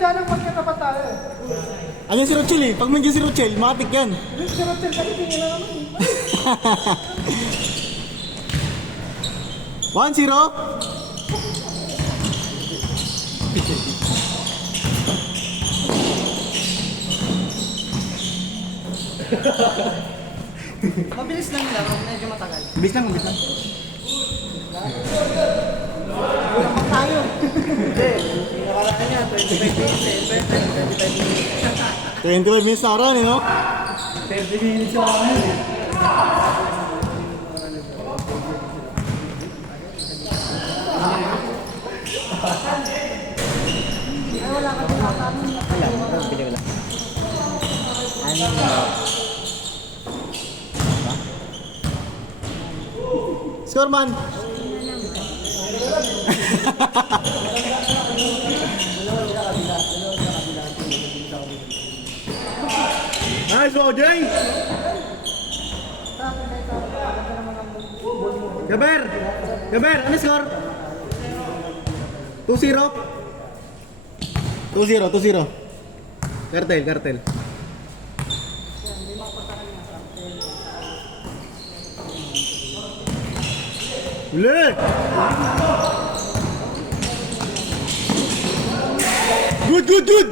dyan ang magkatapat tayo eh. Ano si Rochelle eh? Pag nandiyan si Rochelle, matik yan. Si Rochelle kasi tingin na naman. 1-0. Mabilis lang yung laro, medyo matagal. Bilis lang, bilis lang. Walang pa tayo. Hindi, nakaraan niya, 25 minutes eh. 25 minutes na aran eh, no? 30 minutes yung ako eh. Ay, wala ka din nakatanong. Wala, pili ko lang. Score man! Nice, OJ! Gaber! Gaber, ano score? 2-0? 2-0, 2-0. Cartel, cartel. Uli! Good, good, good!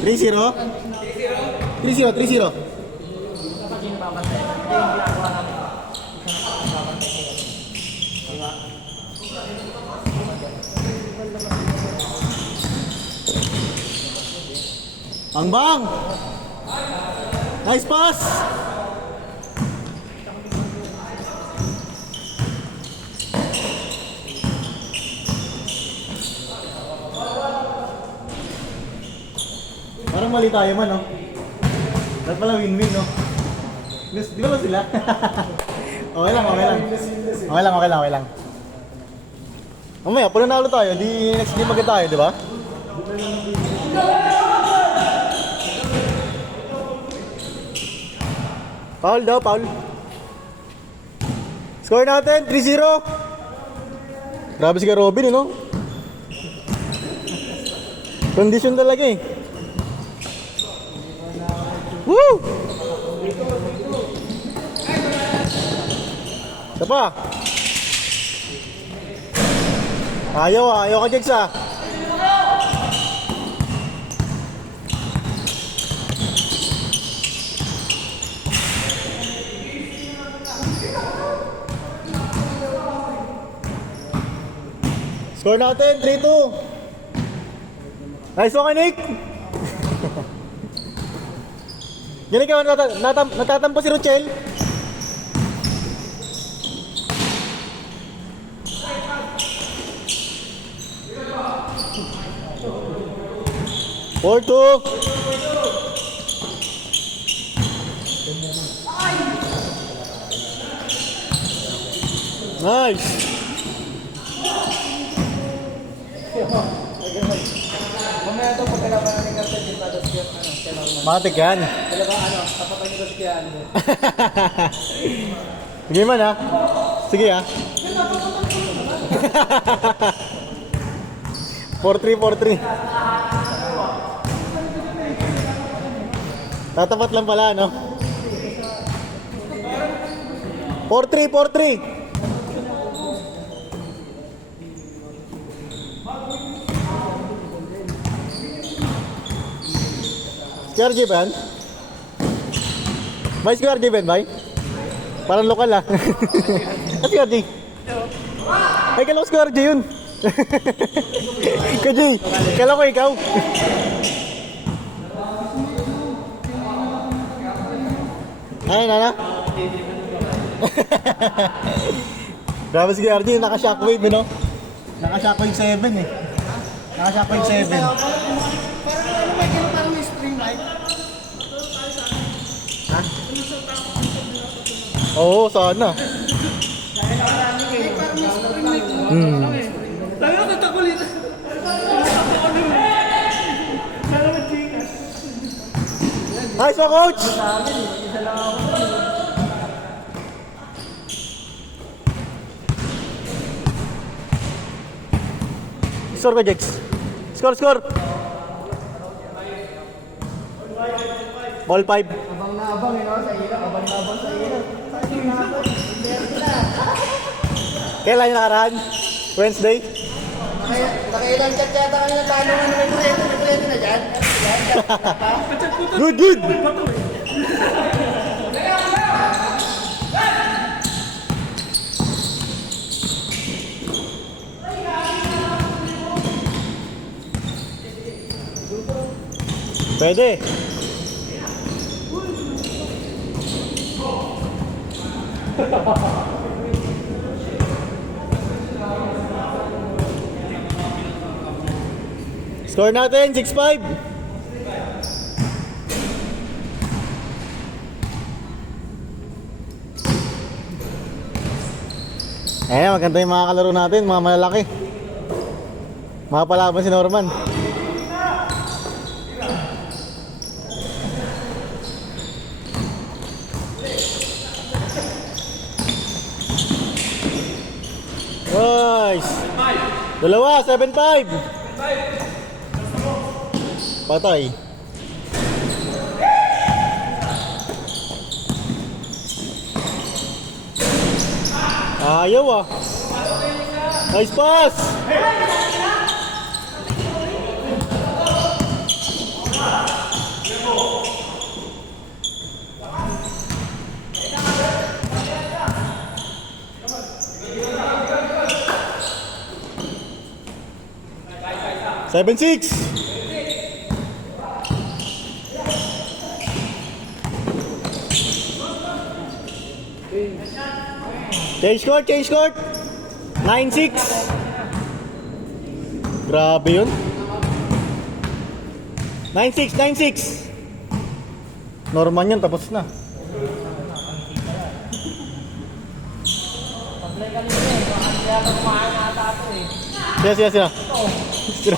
Three zero. 3-0, 3-0. Ang bang! Nice pass! Parang mali tayo man, no? Dapat pala win-win, no? Di ba lang sila? Okay lang, okay lang. Okay lang, okay lang, okay lang. Mamaya, pag nanalo tayo, di next game agad tayo, di ba? Foul daw, foul. Score natin, 3-0. Grabe si Robin, no? Condition talaga eh. Woo! Isa pa. Ayaw ka, Jegs, ah. Score natin, 3-2. Nice one, Nick. Yan ikaw, natatampo si Rochelle. Four, two. Nice. Mamaya ito pagkalaban natin kasi yung pados yung ano, Matik yan. talaga tapatan nyo kasi kaya ano. Sige man, ha. Sige, ha. 4-3, 4-3. Tatapat lang pala, no? 4-3, 4-3. Square J ba yan? May Square J ba yan, bay? Parang lokal, ah. Square J? Ay, kala ko Square J yun. Ka J, kala ko ikaw. Ay, nana? Grabe si Square J, naka-shockwave, no? Naka-shockwave 7, eh. Naka-shockwave 7. Parang may spring light. Ha? Oo, sana. Tayo nagtakulit. Nice one, coach! Sa amin, isa lang ako. Score ka, Jex. Score, score! Ball 5. Abang na abang, you know, sa hirap. Abang na abang sa hirap. Saan na abang? Kailan yung nakaraan? Wednesday? Nakailang chat yata kami na tanong ano may kuryente na dyan? Good, good! Pwede. Score natin, 6-5. Ayan, maganda yung mga kalaro natin, mga malalaki. Mga palaban si Norman. Nice! Dalawa, 7-5. Patay. Ayaw ah. Nice pass! Seven, 6. Change court. 9-6. Grabe yun. 9-6. Norman yun, tapos na. Sila.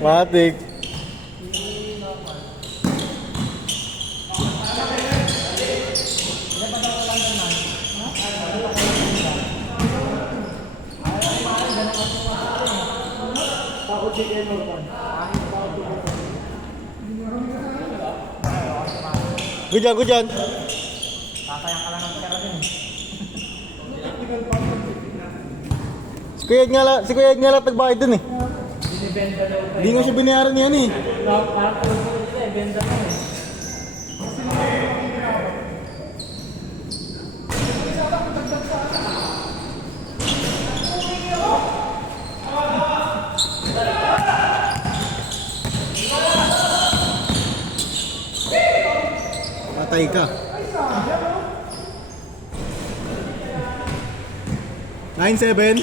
Matik. Good dyan. Kakayang ka lang ng pera din. Si Kuya Ed nga lang nagbayad dun eh. Binibenta daw pa. Hindi nga siya binayaran yan eh. Parang tulpo nila eh, benta mo eh. Patay ka. 9-7.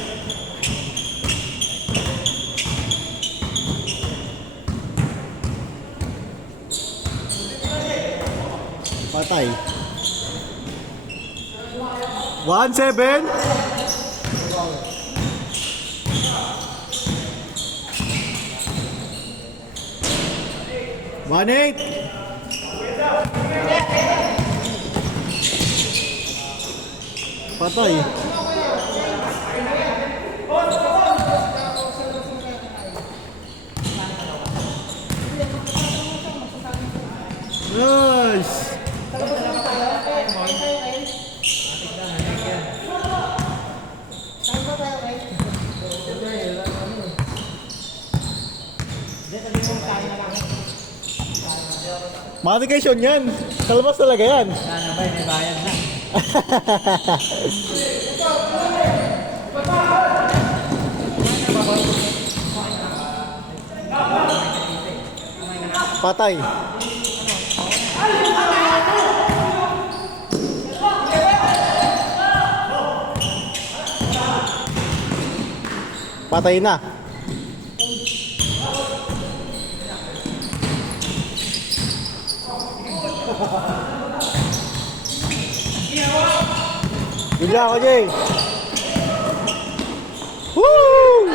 Patay. 1-7. One eight. Patay. Nice. Modification yan. Kalabas talaga yan. Sana ba, may bayad na. Patay. Patay na. Bigla ako, Jay. Woo!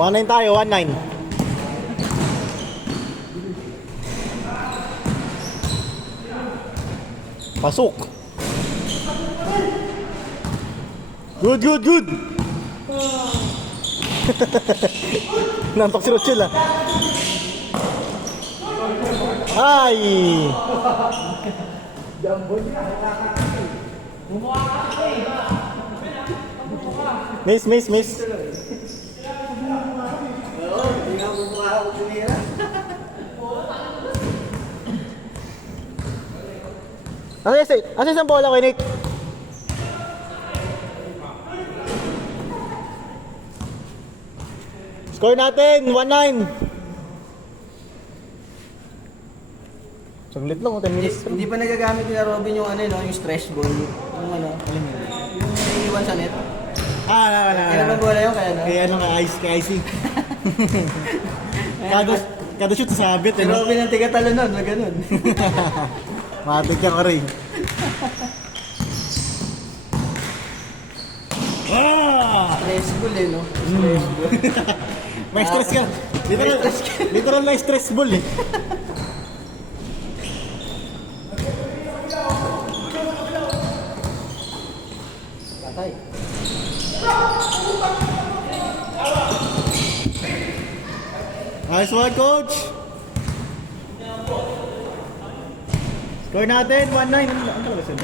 1-9 tayo, 1-9. Pasok. Good, good, good. Nantok si Rochelle ah. Ay! Miss, miss, miss. Oo, hindi nga bumukha ako tumira. Ano isang bola kay Nick? Score natin, 1-9. Saglit lang, 10 minutes. Hindi pa nagagamit ni Robin yung ano, no, yung stress ball. Yung ano, yung naiiwan sa net. Wala. Kailan ba bola yun? Kaya no? Kaya ano kay Icy. Kada shoot sabit Si Robin ang tigatalo nun, na ganun. Matik ka ka rin. Stressful eh, no? Stressful. May stress ka. Literal na stressful eh. Patay. Nice one, coach. Score natin, 1-9. Ano talaga sabi?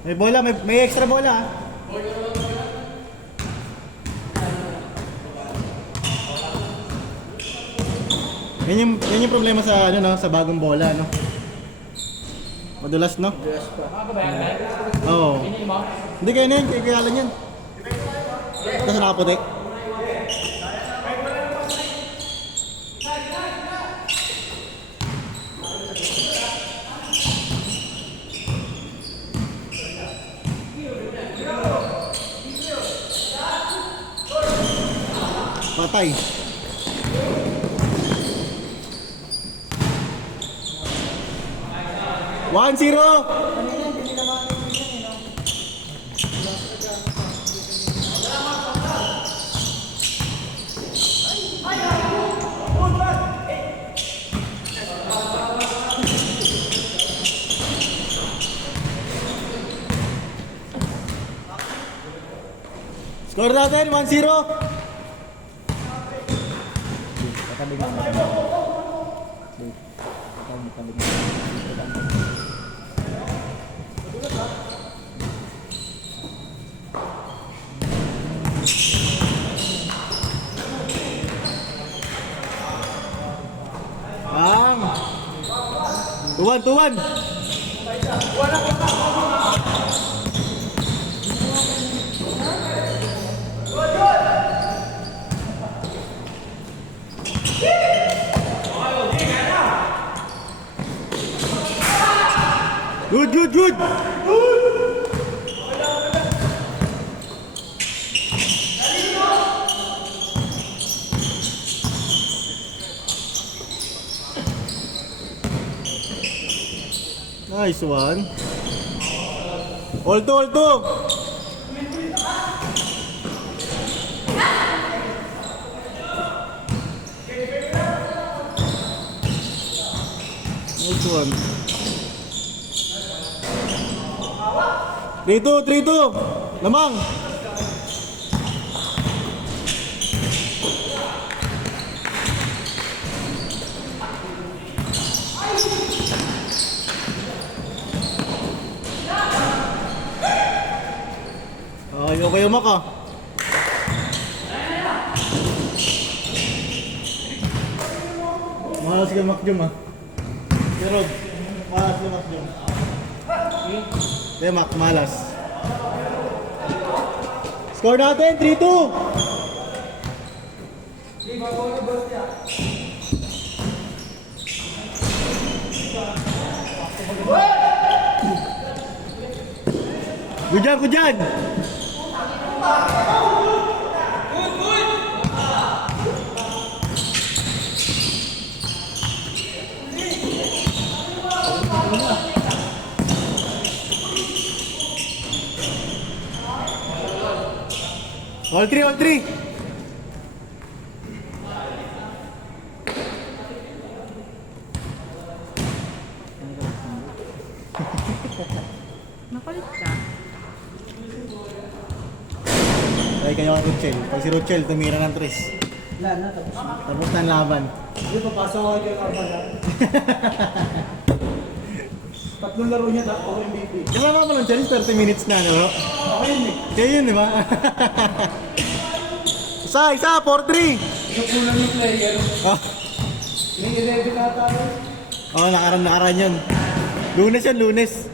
May bola, may extra bola ah. Yan yung problema sa ano no, sa bagong bola no. Madulas no? Dress pa. Oo. Hindi kayo na yun, kaya lang yan. Tapos nakaputi. Patay. One zero. Score natin 1-0. Tuwan. Good. Nice one. All two. Nice one. 3-2. Lamang. Ayaw kayo maka. Malas ka makjum ah. Pero malas ka makjum. Mak, malas. Score natin, 3-2. Kujan. All three, all three. Makulit ka. Ay kayo kay Rochelle. Pag si Rochelle tumira ng tres. Wala na, tapos na. Tapos na ang laban. Hindi, papasok ako kay Carvalho. Tatlong laro niya, ako MVP. Kasama mo ng challenge 30 minutes na, no? Ako yun eh. Kaya yun, di ba? Isa, 4-3. Ito kulang yung player. Oh, Nag-11 na tayo. oh nakaraan yun. Lunes yan, Lunes.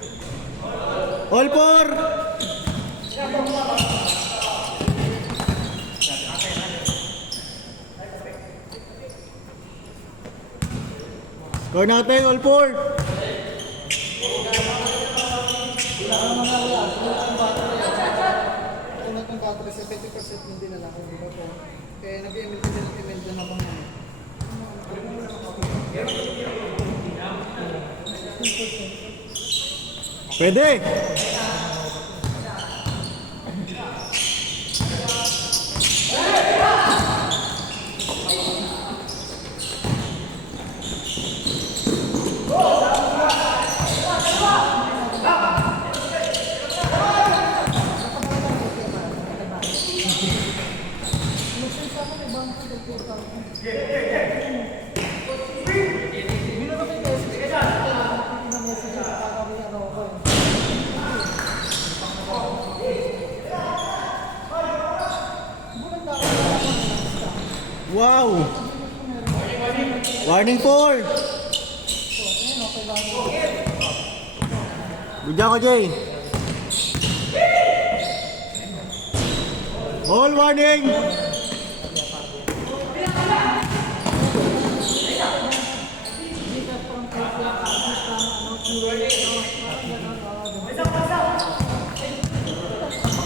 All four! Score natin, all four! Kung itong katres, 50% hindi na lang kung di ba po. Kaya nag-email na ako ngayon. Pwede! Wow! Warning 4! Bigyan ko, Jay! All warning!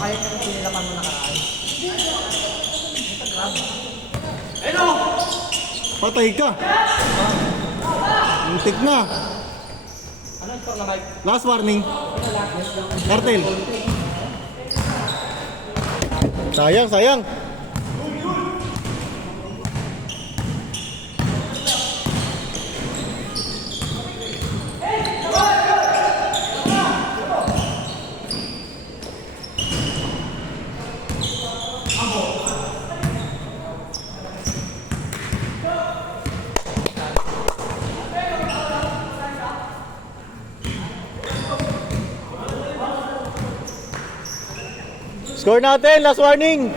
Kaya ka nang sinilapan mo nakaraan. Patay ka! Muntik na! Ano yung na Mike? Last warning! Cartel! Sayang, sayang! Score natin, last warning.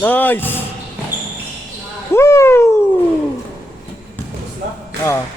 Nice. Woo! Ah.